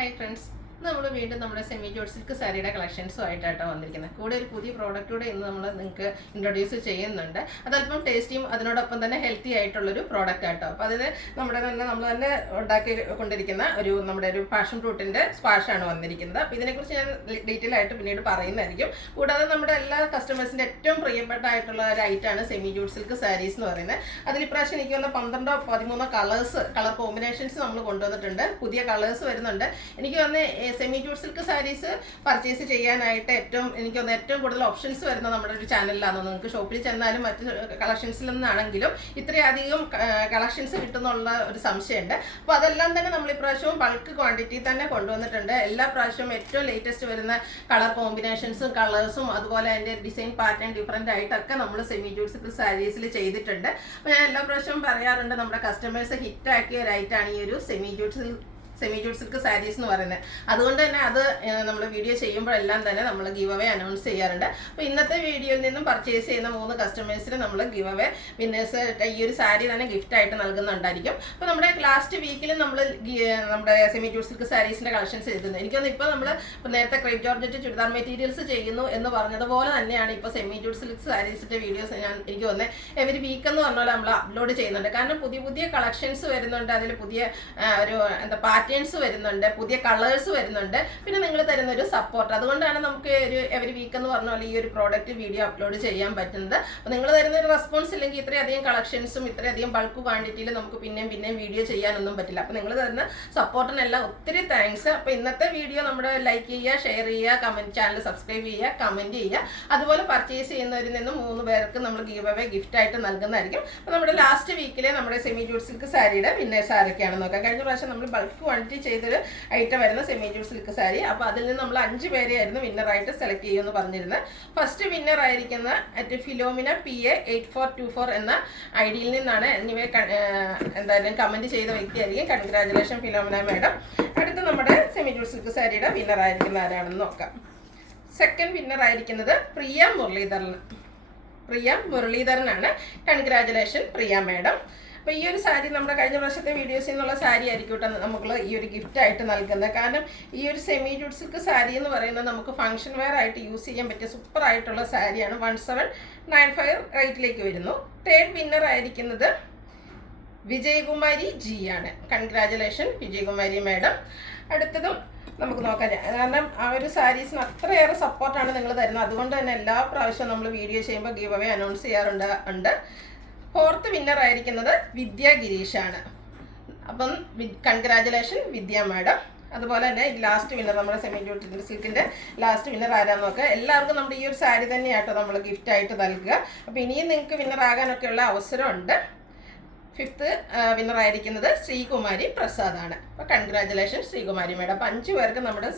Hi friends. നമ്മൾ വീണ്ടും നമ്മുടെ സെമി ജോഡ് സിൽക്ക് സാരിയുടെ കളക്ഷൻസുമായിട്ടാണ് വന്നിരിക്കുന്നത്. കൂടെ ഒരു പുതിയ പ്രോഡക്റ്റൂടെ ഇന്ന് നമ്മൾ നിങ്ങൾക്ക് ഇൻട്രൊഡ്യൂസ് ചെയ്യുന്നുണ്ട്. അതല്പം ടേസ്റ്റിയും അതിനോടൊപ്പം തന്നെ ഹെൽത്തി ആയിട്ടുള്ളൊരു പ്രോഡക്റ്റ് ആട്ടോ. അപ്പോൾ അതിന് നമ്മൾ തന്നെ ഉണ്ടാക്കി കൊണ്ടിരിക്കുന്ന നമ്മുടെ ഒരു പാഷൻ ഫ്രൂട്ടിൻ്റെ സ്ക്വാഷാണ് വന്നിരിക്കുന്നത്. അപ്പോൾ ഇതിനെക്കുറിച്ച് ഞാൻ ഡീറ്റെയിൽ ആയിട്ട് പിന്നീട് പറയുന്നതായിരിക്കും. കൂടാതെ നമ്മുടെ എല്ലാ കസ്റ്റമേഴ്സിൻ്റെ ഏറ്റവും പ്രിയപ്പെട്ടതായിട്ടുള്ള ഒരു ഐറ്റമാണ് സെമി ജോഡ് സിൽക്ക് സാരീസ് എന്ന് പറയുന്നത്. അതിൽ ഇപ്രാവശ്യം എനിക്ക് വന്ന 12-13 കളർ കോമ്പിനേഷൻസ് നമ്മൾ കൊണ്ടുവന്നിട്ടുണ്ട്. പുതിയ കളേഴ്സ് വരുന്നുണ്ട്. എനിക്ക് വന്ന് semi jute silk saris purchase ചെയ്യാനായിട്ട് ഏറ്റവും കൂടുതൽ ഓപ്ഷൻസ് വരുന്ന നമ്മുടെ ഒരു ചാനലിലാണ്. നിങ്ങൾക്ക് ഷോപ്പിൽ ചെന്നാലും മറ്റ് കളക്ഷൻസിൽ നിന്നാണെങ്കിലും ഇത്രയധികം കളക്ഷൻസ് കിട്ടുന്നുള്ള ഒരു സംശയമുണ്ട്. അപ്പോൾ അതെല്ലാം തന്നെ നമ്മൾ ഇപ്രാവശ്യവും ബൾക്ക് ക്വാണ്ടിറ്റി തന്നെ കൊണ്ടുവന്നിട്ടുണ്ട്. എല്ലാ പ്രാവശ്യവും ഏറ്റവും ലേറ്റസ്റ്റ് വരുന്ന കളർ കോമ്പിനേഷൻസും കളേഴ്സും അതുപോലെ അതിൻ്റെ ഡിസൈൻ പാറ്റേൺ ഡിഫറെൻ്റ് ആയിട്ടൊക്കെ നമ്മൾ സെമി ജൂഡ് സിൽക്ക് സാരീസിൽ ചെയ്തിട്ടുണ്ട്. അപ്പോൾ ഞാൻ എല്ലാ പ്രാവശ്യവും പറയാറുണ്ട്, നമ്മുടെ കസ്റ്റമേഴ്സ് ഹിറ്റാക്കിയ ഒരു ഐറ്റാണ് ഈ ഒരു സെമി ജൂഡ് സിൽക്ക് സാരീസ് എന്ന് പറയുന്നത്. അതുകൊണ്ട് തന്നെ അത് നമ്മൾ വീഡിയോ ചെയ്യുമ്പോഴെല്ലാം തന്നെ നമ്മൾ ഗിവ് അവേ അനൗൺസ് ചെയ്യാറുണ്ട്. അപ്പോൾ ഇന്നത്തെ വീഡിയോയിൽ നിന്നും പർച്ചേസ് ചെയ്യുന്ന 3 കസ്റ്റമേഴ്സിന് നമ്മൾ ഗിവ് അവേ വിന്നേഴ്സ് ഈ ഒരു സാരി തന്നെ ഗിഫ്റ്റ് ആയിട്ട് നൽകുന്നുണ്ടായിരിക്കും. അപ്പോൾ നമ്മുടെ ലാസ്റ്റ് വീക്കിൽ നമ്മുടെ സെമി ജൂഡ് സിൽക്ക് സാരീസിൻ്റെ കളക്ഷൻസ് ചെയ്തിരുന്നു. എനിക്കൊന്ന് ഇപ്പോൾ നമ്മൾ നേരത്തെ ക്രേപ്പ് ജോർജറ്റ് ചുരിദാർ മെറ്റീരിയൽസ് ചെയ്യുന്നു എന്ന് പറഞ്ഞതുപോലെ തന്നെയാണ് ഇപ്പോൾ സെമി ജൂഡ് സിൽക്ക് സാരീസിൻ്റെ വീഡിയോസ് എനിക്ക് തോന്നുന്നത് എവരി വീക്ക് എന്ന് പറഞ്ഞ പോലെ നമ്മൾ അപ്ലോഡ് ചെയ്യുന്നുണ്ട്. കാരണം പുതിയ കളക്ഷൻസ് വരുന്നുണ്ട്, അതിൽ പുതിയ ഒരു പാറ്റേൺസ് വരുന്നുണ്ട്, പുതിയ കളേഴ്സ് വരുന്നുണ്ട്, പിന്നെ നിങ്ങൾ തരുന്ന ഒരു സപ്പോർട്ട്. അതുകൊണ്ടാണ് നമുക്ക് ഒരു എവരി വീക്ക് എന്ന് പറഞ്ഞ പോലെ ഈ ഒരു പ്രോഡക്റ്റ് വീഡിയോ അപ്ലോഡ് ചെയ്യാൻ പറ്റുന്നത്. അപ്പോൾ നിങ്ങൾ തരുന്ന ഒരു റെസ്പോൺസ് ഇല്ലെങ്കിൽ ഇത്രയധികം കളക്ഷൻസും ഇത്രയധികം ബൾക്ക് ക്വാണ്ടിറ്റിയിൽ നമുക്ക് പിന്നെയും വീഡിയോ ചെയ്യാനൊന്നും പറ്റില്ല. അപ്പോൾ നിങ്ങൾ തരുന്ന സപ്പോർട്ടിനെല്ലാം ഒത്തിരി താങ്ക്സ്. അപ്പോൾ ഇന്നത്തെ വീഡിയോ നമ്മുടെ ലൈക്ക് ചെയ്യുക, ഷെയർ ചെയ്യുക, ചാനൽ സബ്സ്ക്രൈബ് ചെയ്യുക, കമൻറ്റ് ചെയ്യുക. അതുപോലെ പർച്ചേസ് ചെയ്യുന്നവരിൽ നിന്നും 3 പേർക്ക് നമ്മൾ ഗിവ് അവേ ഗിഫ്റ്റ് ആയിട്ട് നൽകുന്നതായിരിക്കും. അപ്പോൾ നമ്മുടെ ലാസ്റ്റ് വീക്കിലെ നമ്മുടെ സെമി ജൂഡ് സിൽക്ക് സാരിയുടെ വിന്നേഴ്സ് ആരൊക്കെയാണെന്ന് നോക്കാം. കഴിഞ്ഞ പ്രാവശ്യം നമ്മൾ ബൾക്ക് ക്വാണ്ടിറ്റി ചെയ്തൊരു ഐറ്റം വരുന്ന സെമി ജൂഡ് സിൽക്ക് സാരി. അപ്പോൾ അതിൽ നിന്ന് നമ്മൾ 5 പേരെയായിരുന്നു വിന്നറായിട്ട് സെലക്ട് ചെയ്യുമെന്ന് പറഞ്ഞിരുന്നത്. ഫസ്റ്റ് വിന്നർ ആയിരിക്കുന്ന ഫിലോമിന PA 8424 എന്ന ഐഡിയിൽ നിന്നാണ്. ഇനിവേ എന്തായാലും കമൻറ്റ് ചെയ്ത വ്യക്തിയായിരിക്കും. Congratulation Philomena madam. അടുത്ത് നമ്മുടെ സെമി ജൂഡ് സിൽക്ക് സാരിയുടെ വിന്നർ ആയിരിക്കുന്ന ആരാണെന്ന് നോക്കാം. സെക്കൻഡ് വിന്നർ ആയിരിക്കുന്നത് പ്രിയ മുരളീധരനാണ്. കൺഗ്രാജുലേഷൻ പ്രിയ മാഡം. അപ്പോൾ ഈ ഒരു സാരി നമ്മുടെ കഴിഞ്ഞ പ്രാവശ്യത്തെ വീഡിയോസിൽ നിന്നുള്ള സാരി ആയിരിക്കും കേട്ടോ നമുക്ക് ഈ ഒരു ഗിഫ്റ്റ് ആയിട്ട് നൽകുന്നത്. കാരണം ഈ ഒരു സെമി ജൂഡ് സിൽക്ക് സാരി എന്ന് പറയുന്നത് നമുക്ക് ഫംഗ്ഷൻ വെയർ ആയിട്ട് യൂസ് ചെയ്യാൻ പറ്റിയ സൂപ്പർ ആയിട്ടുള്ള സാരിയാണ്. 1795 റേറ്റിലേക്ക് വരുന്നു. തേർഡ് വിന്നർ ആയിരിക്കുന്നത് വിജയകുമാരി G ആണ്. Congratulation Vijayakumari madam. അടുത്തതും നമുക്ക് നോക്കാം. കാരണം ആ ഒരു സാരീസിന് അത്രയേറെ സപ്പോർട്ടാണ് നിങ്ങൾ തരുന്നത്. അതുകൊണ്ട് തന്നെ എല്ലാ പ്രാവശ്യവും നമ്മൾ വീഡിയോ ചെയ്യുമ്പോൾ ഗീവ് അവേ അനൗൺസ് ചെയ്യാറുണ്ട്. ഫോർത്ത് വിന്നർ ആയിരിക്കുന്നത് വിദ്യ ഗിരീഷാണ്. അപ്പം കൺഗ്രാജുലേഷൻ വിദ്യ മാഡം. അതുപോലെ തന്നെ ലാസ്റ്റ് വിന്നർ നമ്മുടെ സെമി ജൂഡ് സിൽക്കിൻ്റെ ലാസ്റ്റ് വിന്നർ ആരാന്ന് നോക്കുക. എല്ലാവർക്കും നമ്മുടെ ഈ ഒരു സാരി തന്നെയാട്ടോ നമ്മൾ ഗിഫ്റ്റ് ആയിട്ട് നൽകുക. അപ്പോൾ ഇനിയും നിങ്ങൾക്ക് വിന്നർ ആകാനൊക്കെയുള്ള അവസരമുണ്ട്. ഫിഫ്ത്ത് വിന്നർ ആയിരിക്കുന്നത് ശ്രീകുമാരി പ്രസാദാണ്. അപ്പോൾ കൺഗ്രാജുലേഷൻ ശ്രീകുമാരി മാഡം. അപ്പോൾ 5 പേർക്ക് നമ്മുടെ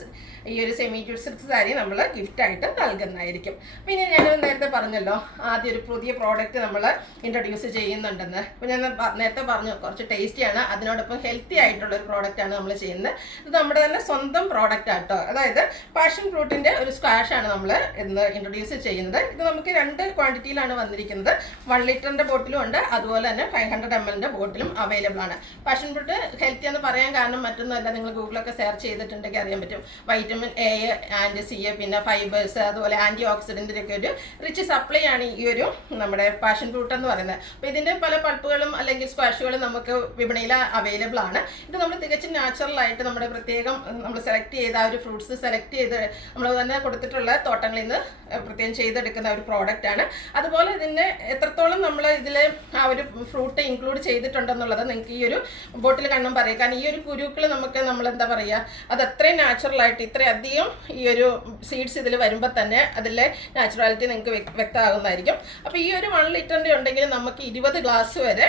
ഈ ഒരു സെമി ജൂഡ് സിൽക്ക് സാരി നമ്മൾ ഗിഫ്റ്റായിട്ട് നൽകുന്നതായിരിക്കും. പിന്നെ ഞാൻ നേരത്തെ പറഞ്ഞല്ലോ, ആദ്യം ഒരു പുതിയ പ്രോഡക്റ്റ് നമ്മൾ ഇൻട്രൊഡ്യൂസ് ചെയ്യുന്നുണ്ടെന്ന്. അപ്പോൾ ഞാൻ നേരത്തെ പറഞ്ഞു കുറച്ച് ടേസ്റ്റിയാണ്, അതിനോടൊപ്പം ഹെൽത്തി ആയിട്ടുള്ള ഒരു പ്രോഡക്റ്റാണ് നമ്മൾ ചെയ്യുന്നത്. ഇത് നമ്മുടെ തന്നെ സ്വന്തം പ്രോഡക്റ്റ് ആട്ടോ. അതായത് പാഷൻ ഫ്രൂട്ടിൻ്റെ ഒരു സ്ക്വാഷാണ് നമ്മൾ ഇന്ന് ഇൻട്രൊഡ്യൂസ് ചെയ്യുന്നത്. ഇത് നമുക്ക് 2 ക്വാണ്ടിറ്റിയിലാണ് വന്നിരിക്കുന്നത്. 1 ലിറ്ററിൻ്റെ ബോട്ടിലും ഉണ്ട്, അതുപോലെ തന്നെ 500 ml ബോട്ടിലും അവൈലബിൾ ആണ്. പാഷൻ ഫ്രൂട്ട് ഹെൽത്തി എന്ന് പറയാൻ കാരണം മറ്റൊന്നുമല്ല, നിങ്ങൾ ഗൂഗിളൊക്കെ സെർച്ച് ചെയ്തിട്ടുണ്ടെങ്കിൽ അറിയാൻ പറ്റും. വൈറ്റമിൻ A ആൻഡ് C, പിന്നെ ഫൈബേഴ്സ്, അതുപോലെ ആൻറ്റി ഓക്സിഡൻറ്റിൻ്റെയൊക്കെ ഒരു റിച്ച് സപ്ലൈ ആണ് ഈ ഒരു നമ്മുടെ പാഷൻ ഫ്രൂട്ട് എന്ന് പറയുന്നത്. അപ്പോൾ ഇതിൻ്റെ പല പൾപ്പുകളും അല്ലെങ്കിൽ സ്ക്വാഷുകളും നമുക്ക് വിപണിയിൽ അവൈലബിൾ ആണ്. ഇത് നമ്മൾ തികച്ചും നാച്ചുറലായിട്ട് നമ്മുടെ പ്രത്യേകം നമ്മൾ സെലക്ട് ചെയ്ത ആ ഒരു ഫ്രൂട്ട്സ് സെലക്ട് ചെയ്ത് നമ്മൾ തന്നെ കൊടുത്തിട്ടുള്ള തോട്ടങ്ങളിൽ നിന്ന് പ്രത്യേകം ചെയ്തെടുക്കുന്ന ഒരു പ്രോഡക്റ്റാണ്. അതുപോലെ ഇതിൻ്റെ എത്രത്തോളം നമ്മൾ ഇതിൽ ആ ഒരു ഫ്രൂട്ട് ഇൻക്ലൂഡ് ചെയ്തിട്ടുണ്ടെന്നുള്ളത് നിങ്ങൾക്ക് ഈ ഒരു ബോട്ടിൽ കണ്ടും പറയും. കാരണം ഈ ഒരു കുരുക്കൾ നമ്മൾ എന്താ പറയുക, അത് അത്രയും നാച്ചുറലായിട്ട് ഇത്രയധികം ഈ ഒരു സീഡ്സ് ഇതിൽ വരുമ്പോൾ തന്നെ അതിലെ നാച്ചുറാലിറ്റി നിങ്ങൾക്ക് വ്യക്തമാകുന്നതായിരിക്കും. അപ്പോൾ ഈ ഒരു 1 ലിറ്ററിൻ്റെ ഉണ്ടെങ്കിൽ നമുക്ക് 20 ഗ്ലാസ് വരെ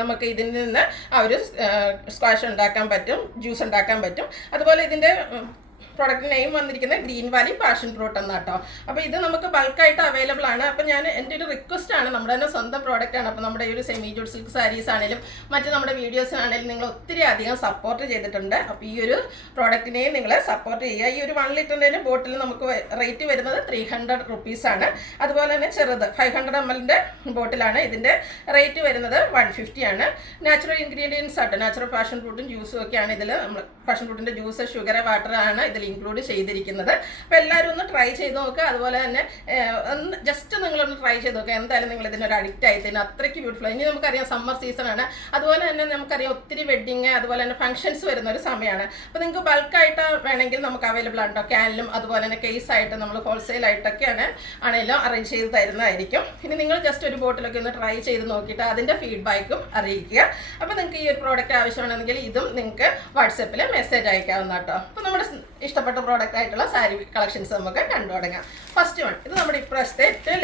നമുക്ക് ഇതിൽ നിന്ന് ആ ഒരു സ്ക്വാഷ് ഉണ്ടാക്കാൻ പറ്റും, ജ്യൂസ് ഉണ്ടാക്കാൻ പറ്റും. അതുപോലെ ഇതിൻ്റെ പ്രോഡക്റ്റ് നെയിം വന്നിരിക്കുന്നത് ഗ്രീൻ വാലി പാഷൻ ഫ്രൂട്ട് എന്നാട്ടോ. അപ്പോൾ ഇത് നമുക്ക് ബൾക്കായിട്ട് അവൈലബിൾ ആണ്. അപ്പോൾ എൻ്റെ ഒരു റിക്വസ്റ്റ് ആണ്, നമ്മുടെ തന്നെ സ്വന്തം പ്രോഡക്റ്റ് ആണ്. അപ്പോൾ നമ്മുടെ ഈ ഒരു സെമി ജൂട്ട് സിൽക്ക് സാരീസ് ആണെങ്കിലും മറ്റ് നമ്മുടെ വീഡിയോസിനാണെങ്കിലും നിങ്ങൾ ഒത്തിരി അധികം സപ്പോർട്ട് ചെയ്തിട്ടുണ്ട്. അപ്പോൾ ഈ ഒരു പ്രോഡക്റ്റിനെയും നിങ്ങൾ സപ്പോർട്ട് ചെയ്യുക. ഈ ഒരു 1 ലിറ്ററിൻ്റെ ബോട്ടിൽ നമുക്ക് റേറ്റ് വരുന്നത് 300 റുപ്പീസാണ്. അതുപോലെ തന്നെ ചെറുത് 500 ml ബോട്ടിലാണ്. ഇതിൻ്റെ റേറ്റ് വരുന്നത് 150 ആണ്. നാച്ചുറൽ ഇൻഗ്രീഡിയൻസ് ആട്ടോ, നാച്ചുറൽ പാഷൻ ഫ്രൂട്ടും ജ്യൂസും ഒക്കെയാണ് ഇതിൽ. നമ്മൾ പാഷൻ ഫ്രൂട്ടിൻ്റെ ജ്യൂസ്, ഷുഗർ, വാട്ടർ ആണ് ഇതിൽ ഇൻക്ലൂഡ് ചെയ്തിരിക്കുന്നത്. അപ്പോൾ എല്ലാവരും ഒന്ന് ട്രൈ ചെയ്ത് നോക്കുക. അതുപോലെ തന്നെ ജസ്റ്റ് നിങ്ങളൊന്ന് ട്രൈ ചെയ്ത് നോക്കുക. എന്തായാലും നിങ്ങൾ ഇതിനൊരു അഡിക്റ്റ് ആയിത്തന്നെ, അത്രയ്ക്ക് ബ്യൂട്ടിഫുൾ. ഇനി നമുക്കറിയാം സമ്മർ സീസണാണ്. അതുപോലെ തന്നെ നമുക്കറിയാം ഒത്തിരി വെഡ്ഡിങ് അതുപോലെ തന്നെ ഫംഗ്ഷൻസ് വരുന്ന ഒരു സമയമാണ്. അപ്പോൾ നിങ്ങൾക്ക് ബൾക്കായിട്ട് വേണമെങ്കിൽ നമുക്ക് അവൈലബിൾ ആണ് കേട്ടോ. ക്യാനിലും അതുപോലെ തന്നെ കേസായിട്ട് നമ്മൾ ഹോൾസെയിലായിട്ടൊക്കെയാണ് ആണെങ്കിലും അറേഞ്ച് ചെയ്ത് തരുന്നതായിരിക്കും. ഇനി നിങ്ങൾ ജസ്റ്റ് ഒരു ബോട്ടിലൊക്കെ ഒന്ന് ട്രൈ ചെയ്ത് നോക്കിയിട്ട് അതിൻ്റെ ഫീഡ്ബാക്കും അറിയിക്കുക. അപ്പോൾ നിങ്ങൾക്ക് ഈ ഒരു പ്രോഡക്റ്റ് ആവശ്യമാണെങ്കിൽ ഇതും നിങ്ങൾക്ക് വാട്സപ്പിൽ മെസ്സേജ് അയക്കാവുന്ന കേട്ടോ. അപ്പോൾ നമ്മുടെ ഇഷ്ടപ്പെട്ട പ്രോഡക്റ്റ് ആയിട്ടുള്ള സാരി കളക്ഷൻസ് നമുക്ക് കണ്ടു തുടങ്ങാം. ഫസ്റ്റ് വൺ, ഇത് നമ്മുടെ ഇപ്രാവശ്യത്തെ ഏറ്റവും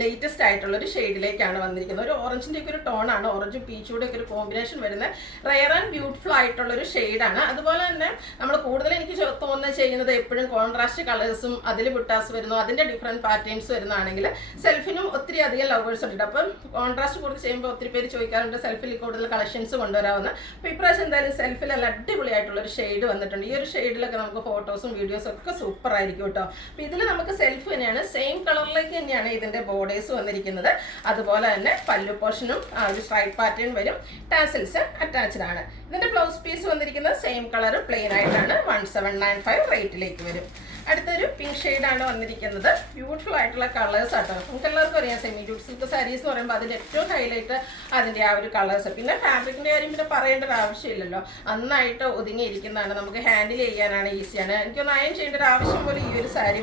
ലേറ്റസ്റ്റ് ആയിട്ടുള്ള ഒരു ഷെയ്ഡിലേക്കാണ് വന്നിരിക്കുന്നത്. ഒരു ഓറഞ്ചിൻ്റെ ഒക്കെ ഒരു ടോണാണ്, ഓറഞ്ചും പീച്ചൂടെ ഒക്കെ ഒരു കോമ്പിനേഷൻ വരുന്ന റെയർ ആൻഡ് ബ്യൂട്ടിഫുൾ ആയിട്ടുള്ള ഒരു ഷെയ്ഡാണ്. അതുപോലെ തന്നെ നമ്മൾ കൂടുതൽ എനിക്ക് തോന്നുന്നത് ചെയ്യുന്നത് എപ്പോഴും കോൺട്രാസ്റ്റ് കളേഴ്സും അതിൽ ബുട്ടാസ് വരുന്നു, അതിൻ്റെ ഡിഫറെൻറ്റ് പാറ്റേൺസ് വരുന്നതാണെങ്കിൽ സെൽഫിനും ഒത്തിരി അധികം ലവേഴ്സ് ഉണ്ട്. അപ്പം കോൺട്രാസ്റ്റ് കൂടുതൽ ചെയ്യുമ്പോൾ ഒത്തിരി പേര് ചോദിക്കാറുണ്ട് സെൽഫിൽ കൂടുതൽ കളക്ഷൻസ് കൊണ്ടുവരാവുന്ന. അപ്പോൾ ഇപ്രാവശ്യം എന്തായാലും സെൽഫിൽ അടിപൊളിയായിട്ടുള്ളൊരു ഷെയ്ഡ് വന്നിട്ടുണ്ട്. ഈ ഒരു ഷെയ്ഡിലൊക്കെ നമുക്ക് ഫോട്ടോസും വീഡിയോസും ഒക്കെ സൂപ്പർ ആയിരിക്കും കേട്ടോ. അപ്പോൾ ഇതിൽ നമുക്ക് സെൽഫ് തന്നെയാണ്, സെയിം കളറിലേക്ക് തന്നെയാണ് ഇതിൻ്റെ ബോർഡേഴ്സ് വന്നിരിക്കുന്നത്. അതുപോലെ തന്നെ പല്ലു പോർഷനും ആ ഒരു സ്ട്രൈപ്പ് പാറ്റേൺ വരും. ടാസിൽസ് അറ്റാച്ച്ഡ് ആണ്. ഇതിൻ്റെ ബ്ലൗസ് പീസ് വന്നിരിക്കുന്നത് സെയിം കളർ പ്ലെയിൻ ആയിട്ടാണ് 1795 റേറ്റിലേക്ക് വരും. അടുത്തൊരു പിങ്ക് ഷെയ്ഡാണ് വന്നിരിക്കുന്നത്. ബ്യൂട്ടിഫുൾ ആയിട്ടുള്ള കളേഴ്സ് ആട്ടോ. നമുക്ക് എല്ലാവർക്കും അറിയാം സെമി ജൂട്ട് സിൽക്ക് സാരീസ് എന്ന് പറയുമ്പോൾ അതിൻ്റെ ഏറ്റവും ഹൈലൈറ്റ് അതിൻ്റെ ആ ഒരു കളേഴ്സ്. പിന്നെ ഫാബ്രിക്കിൻ്റെ കാര്യം പിന്നെ പറയേണ്ട ഒരു ആവശ്യമില്ലല്ലോ, നന്നായിട്ട് ഒതുങ്ങിയിരിക്കുന്നതാണ്, നമുക്ക് ഹാൻഡിൽ ചെയ്യാനാണ് ഈസിയാണ്. എനിക്കൊന്ന് അയൺ ചെയ്യേണ്ട ഒരു ആവശ്യം പോലും ഈ ഒരു സാരി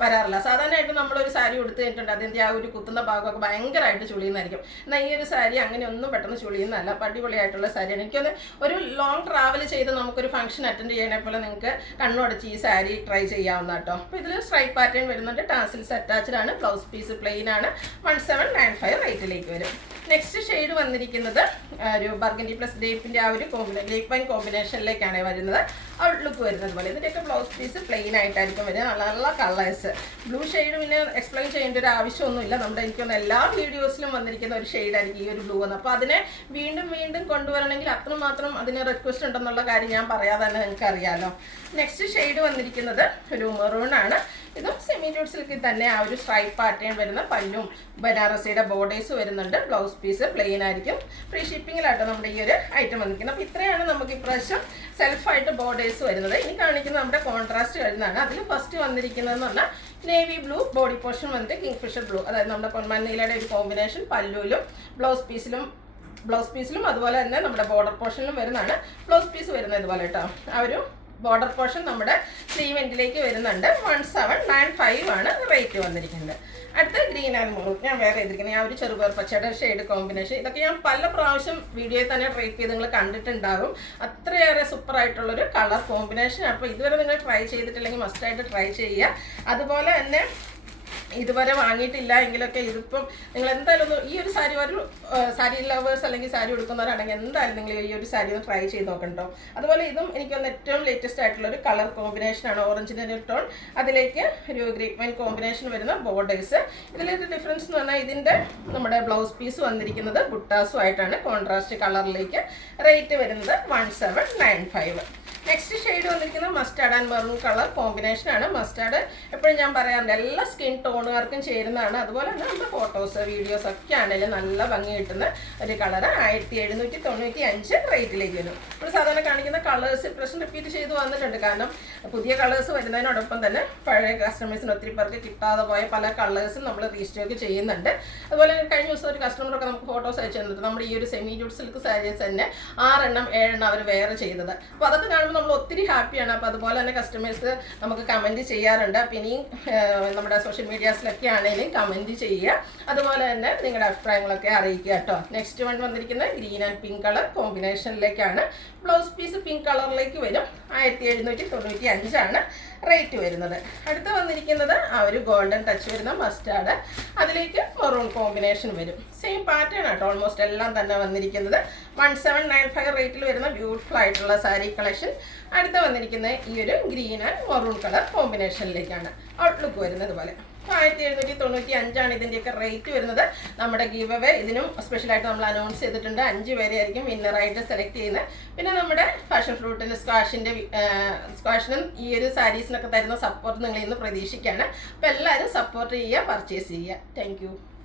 വരാറില്ല. സാധാരണയായിട്ട് നമ്മളൊരു സാരി കൊടുത്തു കഴിഞ്ഞിട്ടുണ്ട് അതിൻ്റെ ആ ഒരു കുത്തുന്ന ഭാഗമൊക്കെ ഭയങ്കരമായിട്ട് ചുളിയുന്നതായിരിക്കും. എന്നാൽ ഈ ഒരു സാരി അങ്ങനെ ഒന്നും പെട്ടെന്ന് ചുളിയുന്നതല്ല, അടിപൊളിയായിട്ടുള്ള സാരിയാണ്. എനിക്കൊന്ന് ഒരു ലോങ് ട്രാവൽ ചെയ്ത് നമുക്കൊരു ഫംഗ്ഷൻ അറ്റൻഡ് ചെയ്യണ പോലെ നിങ്ങൾക്ക് കണ്ണുടച്ച് ഈ സാരി ട്രൈ ചെയ്യാവുന്ന കേട്ടോ. അപ്പോൾ ഇതിൽ സ്ട്രൈപ്പ് പാറ്റേൺ വരുന്നുണ്ട്, ടാസിൽസ് അറ്റാച്ച്ഡ് ആണ്, ബ്ലൗസ് പീസ് പ്ലെയിൻ ആണ്, 1795 റേറ്റിലേക്ക് വരും. നെക്സ്റ്റ് ഷെയ്ഡ് വന്നിരിക്കുന്നത് ഒരു ബർഗൻഡി പ്ലസ് ഗ്രേപ്പിൻ്റെ ആ ഒരു ഗ്രേപ്പ് വൈൻ കോമ്പിനേഷനിലേക്കാണ് വരുന്നത്. ഔട്ട്ലുക്ക് വരുന്നത് പോലെ ഇതിൻ്റെയൊക്കെ ബ്ലൗസ് പീസ് പ്ലെയിൻ ആയിട്ടായിരിക്കും വരിക. നല്ല നല്ല കളേഴ്സ്. ബ്ലൂ ഷെയ്ഡ് പിന്നെ എക്സ്പ്ലെയിൻ ചെയ്യേണ്ട ഒരു ആവശ്യമൊന്നുമില്ല, നമ്മുടെ എനിക്കൊന്ന് എല്ലാ വീഡിയോസിലും വന്നിരിക്കുന്ന ഒരു ഷെയ്ഡായിരിക്കും ഈ ഒരു ബ്ലൂ എന്ന്. അപ്പോൾ അതിനെ വീണ്ടും വീണ്ടും കൊണ്ടുവരണമെങ്കിൽ അത്രമാത്രം അതിന് റിക്വസ്റ്റ് ഉണ്ടെന്നുള്ള കാര്യം ഞാൻ പറയാതെ തന്നെ നിങ്ങൾക്ക് അറിയാമല്ലോ. നെക്സ്റ്റ് ഷെയ്ഡ് വന്നിരിക്കുന്നത് ഒരു മെറൂൺ ആണ്. ഇതും സെമി ജൂട്ട് സിൽക്കിൽ തന്നെ ആ ഒരു സ്ട്രൈപ്പ് പാറ്റേൺ വരുന്ന പല്ലും ബനാറസിയുടെ ബോർഡേഴ്സ് വരുന്നുണ്ട്. ബ്ലൗസ് പീസ് പ്ലെയിൻ ആയിരിക്കും. ഫ്രീ ഷിപ്പിങ്ങിലാട്ടോ നമ്മുടെ ഈ ഒരു ഐറ്റം വന്നിരിക്കുന്നത്. അപ്പോൾ ഇത്രയാണ് നമുക്ക് ഇപ്രാവശ്യം സെൽഫായിട്ട് ബോർഡേഴ്സ് വരുന്നത്. ഇനി കാണിക്കുന്നത് നമ്മുടെ കോൺട്രാസ്റ്റ് വരുന്നതാണ്. അതിൽ ഫസ്റ്റ് വന്നിരിക്കുന്നതെന്ന് പറഞ്ഞാൽ നേവി ബ്ലൂ, ബോഡി പോർഷൻ വന്നിട്ട് കിങ്ഫിഷർ ബ്ലൂ, അതായത് നമ്മുടെ പൊന്മാൻ നീലയുടെ ഒരു കോമ്പിനേഷൻ പല്ലുവിലും ബ്ലൗസ് പീസിലും അതുപോലെ തന്നെ നമ്മുടെ ബോർഡർ പോർഷനിലും വരുന്നതാണ്. ബ്ലൗസ് പീസ് വരുന്നത് ഇതുപോലെ കേട്ടോ. ആ ഒരു ബോർഡർ പോർഷൻ നമ്മുടെ സ്ലീവ് എൻഡിലേക്ക് വരുന്നുണ്ട്. 1795 ആണ് റേറ്റ് വന്നിരിക്കുന്നത്. അടുത്ത ഗ്രീൻ ആൻഡ് മെറൂൺ ഞാൻ വേറെ ചെയ്തിരിക്കുന്നത് ആ ഒരു ചെറുപയർ പച്ചയുടെ ഷെയ്ഡ് കോമ്പിനേഷൻ. ഇതൊക്കെ ഞാൻ പല പ്രാവശ്യം വീഡിയോയിൽ തന്നെ ട്രൈപ്പ് ചെയ്ത് നിങ്ങൾ കണ്ടിട്ടുണ്ടാകും. അത്രയേറെ സൂപ്പർ ആയിട്ടുള്ളൊരു കളർ കോമ്പിനേഷൻ. അപ്പോൾ ഇതുവരെ നിങ്ങൾ ട്രൈ ചെയ്തിട്ടില്ലെങ്കിൽ മസ്റ്റായിട്ട് ട്രൈ ചെയ്യുക. അതുപോലെ തന്നെ ഇതുവരെ വാങ്ങിയിട്ടില്ല എങ്കിലൊക്കെ ഇതിപ്പം നിങ്ങൾ എന്തായാലും ഒന്ന് ഈ ഒരു സാരി ഒരു സാരി ലവേഴ്സ് അല്ലെങ്കിൽ സാരി എടുക്കുന്നവരാണെങ്കിൽ എന്തായാലും നിങ്ങൾ ഈ ഒരു സാരി ഒന്ന് ട്രൈ ചെയ്ത് നോക്കണ്ടോ. അതുപോലെ ഇതും എനിക്കൊന്ന് ഏറ്റവും ലേറ്റസ്റ്റ് ആയിട്ടുള്ള ഒരു കളർ കോമ്പിനേഷനാണ്. ഓറഞ്ചിൻ്റെ ഒരു ടോൺ, അതിലേക്ക് ഒരു ഗ്രീൻ വൈൻ കോമ്പിനേഷൻ വരുന്ന ബോർഡേഴ്സ്. ഇതിലൊരു ഡിഫറൻസ് എന്ന് പറഞ്ഞാൽ ഇതിൻ്റെ നമ്മുടെ ബ്ലൗസ് പീസ് വന്നിരിക്കുന്നത് ബുട്ടാസും ആയിട്ടാണ്, കോൺട്രാസ്റ്റ് കളറിലേക്ക്. റേറ്റ് വരുന്നത് 1795. നെക്സ്റ്റ് ഷെയ്ഡ് വന്നിരിക്കുന്നത് മസ്റ്റാർഡ് ആൻഡ് മെറൂൺ കളർ കോമ്പിനേഷനാണ്. മസ്റ്റാർഡ് എപ്പോഴും ഞാൻ പറയാറുണ്ട് എല്ലാ സ്കിൻ ടോണുകാർക്കും ചേരുന്നതാണ്. അതുപോലെ തന്നെ നമ്മുടെ ഫോട്ടോസ് വീഡിയോസ് ഒക്കെ ആണെങ്കിലും നല്ല ഭംഗി കിട്ടുന്ന ഒരു കളർ. 1795 റേറ്റിലേക്ക് വരും. ഇപ്പോൾ സാധാരണ കാണിക്കുന്ന കളേഴ്സ് ഇപ്രാവശ്യം റിപ്പീറ്റ് ചെയ്ത് വന്നിട്ടുണ്ട്. കാരണം പുതിയ കളേഴ്സ് വരുന്നതിനോടൊപ്പം തന്നെ പഴയ കസ്റ്റമേഴ്സിന് ഒത്തിരി പേർക്ക് കിട്ടാതെ പോയ പല കളേഴ്സും നമ്മൾ റീസ്റ്റോക്ക് ചെയ്യുന്നുണ്ട്. അതുപോലെ കഴിഞ്ഞ ദിവസം ഒരു കസ്റ്റമറൊക്കെ നമുക്ക് ഫോട്ടോസ് അയച്ചു തന്നിട്ട് നമ്മുടെ ഈ ഒരു സെമി ജൂട്ട് സിൽക്ക് സാരീസ് തന്നെ 6 എണ്ണം 7 എണ്ണം അവർ വേറെ ചെയ്തത്. അപ്പോൾ അതൊക്കെ കാണുമ്പോൾ നമ്മൾ ഒത്തിരി ഹാപ്പിയാണ്. അപ്പോൾ അതുപോലെ തന്നെ കസ്റ്റമേഴ്സ് നമുക്ക് കമൻറ്റ് ചെയ്യാറുണ്ട്. അപ്പോൾ ഇനിയും നമ്മുടെ സോഷ്യൽ മീഡിയാസിലൊക്കെ ആണെങ്കിലും കമൻറ്റ് ചെയ്യുക. അതുപോലെ തന്നെ നിങ്ങളുടെ അഭിപ്രായങ്ങളൊക്കെ അറിയിക്കുക കേട്ടോ. നെക്സ്റ്റ് വൺ വന്നിരിക്കുന്നത് ഗ്രീൻ ആൻഡ് പിങ്ക് കളർ കോമ്പിനേഷനിലേക്കാണ്. ബ്ലൗസ് പീസ് പിങ്ക് കളറിലേക്ക് വരും. 1795 ആണ് റേറ്റ് വരുന്നത്. അടുത്ത് വന്നിരിക്കുന്നത് ആ ഒരു ഗോൾഡൻ ടച്ച് വരുന്ന മസ്റ്റാർഡ്, അതിലേക്ക് മെറൂൺ കോമ്പിനേഷൻ വരും. സെയിം പാറ്റേൺ ആട്ടോ ഓൾമോസ്റ്റ് എല്ലാം തന്നെ വന്നിരിക്കുന്നത്. 1795 റേറ്റിൽ വരുന്ന ബ്യൂട്ടിഫുൾ ആയിട്ടുള്ള സാരി കളക്ഷൻ. അടുത്ത വന്നിരിക്കുന്നത് ഈ ഒരു ഗ്രീൻ ആൻഡ് മെറൂൺ കളർ കോമ്പിനേഷനിലേക്കാണ് ഔട്ട്ലുക്ക് വരുന്നത് പോലെ. 1795 ഇതിൻ്റെയൊക്കെ റേറ്റ് വരുന്നത്. നമ്മുടെ ഗീവ് അവേ ഇതിനും സ്പെഷ്യലായിട്ട് നമ്മൾ അനൗൺസ് ചെയ്തിട്ടുണ്ട്. 5 പേരെ ആയിരിക്കും വിന്നറായിട്ട് സെലക്ട് ചെയ്യുന്നത്. പിന്നെ നമ്മുടെ ഫാഷൻ ഫ്രൂട്ടിൻ്റെ സ്ക്വാഷിനും ഈ ഒരു സാരീസിനൊക്കെ തരുന്ന സപ്പോർട്ട് നിങ്ങൾ ഇന്ന് പ്രതീക്ഷിക്കുകയാണ്. അപ്പോൾ എല്ലാവരും സപ്പോർട്ട് ചെയ്യുക, പർച്ചേസ് ചെയ്യുക. താങ്ക്